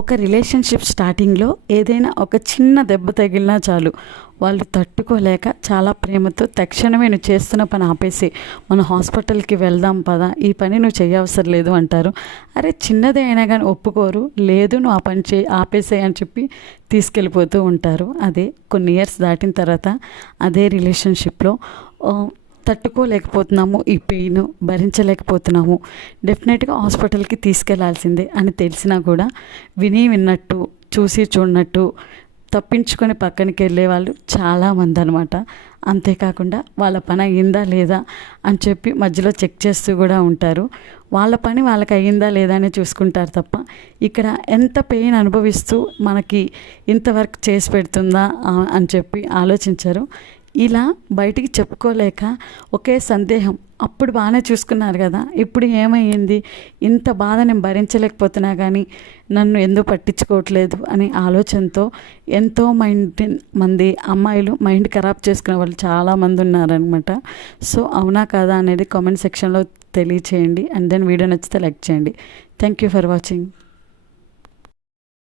ఒక రిలేషన్షిప్ స్టార్టింగ్లో ఏదైనా ఒక చిన్న దెబ్బ తగిలినా చాలు వాళ్ళు తట్టుకోలేక చాలా ప్రేమతో తక్షణమే నువ్వు చేస్తున్న పని ఆపేసి మన హాస్పిటల్కి వెళ్దాం పదా, ఈ పని నువ్వు చేయవసరం లేదు అంటారు. అరే చిన్నదే అయినా కానీ ఒప్పుకోరు. లేదు నువ్వు ఆ పని ఆపేసేయి అని చెప్పి తీసుకెళ్ళిపోతూ ఉంటారు. అదే కొన్ని ఇయర్స్ దాటిన తర్వాత అదే రిలేషన్షిప్లో తట్టుకోలేకపోతున్నాము, ఈ పెయిన్ భరించలేకపోతున్నాము, డెఫినెట్గా హాస్పిటల్కి తీసుకెళ్లాల్సిందే అని తెలిసినా కూడా విన్నట్టు చూసి చూడనట్టు తప్పించుకొని పక్కనకి వెళ్ళే వాళ్ళు చాలామంది అనమాట. అంతేకాకుండా వాళ్ళ పని అయ్యిందా లేదా అని చెప్పి మధ్యలో చెక్ చేస్తూ కూడా ఉంటారు. వాళ్ళ పని వాళ్ళకి అయ్యిందా లేదా అని చూసుకుంటారు తప్ప ఇక్కడ ఎంత పెయిన్ అనుభవిస్తూ మనకి ఇంత వర్క్ చేసి పెడుతుందా అని చెప్పి ఆలోచించరు. ఇలా బయటికి చెప్పుకోలేక ఒకే సందేహం, అప్పుడు బాగానే చూసుకున్నారు కదా, ఇప్పుడు ఏమయ్యింది, ఇంత బాధ నేను భరించలేకపోతున్నా కానీ నన్ను ఎందుకు పట్టించుకోవట్లేదు అనే ఆలోచనతో ఎంతో మంది అమ్మాయిలు మైండ్ ఖరాబ్ చేసుకునే వాళ్ళు చాలామంది ఉన్నారనమాట. సో అవునా కాదా అనేది కామెంట్ సెక్షన్లో తెలియచేయండి. అండ్ దెన్ వీడియో నచ్చితే లైక్ చేయండి. Thank you for watching.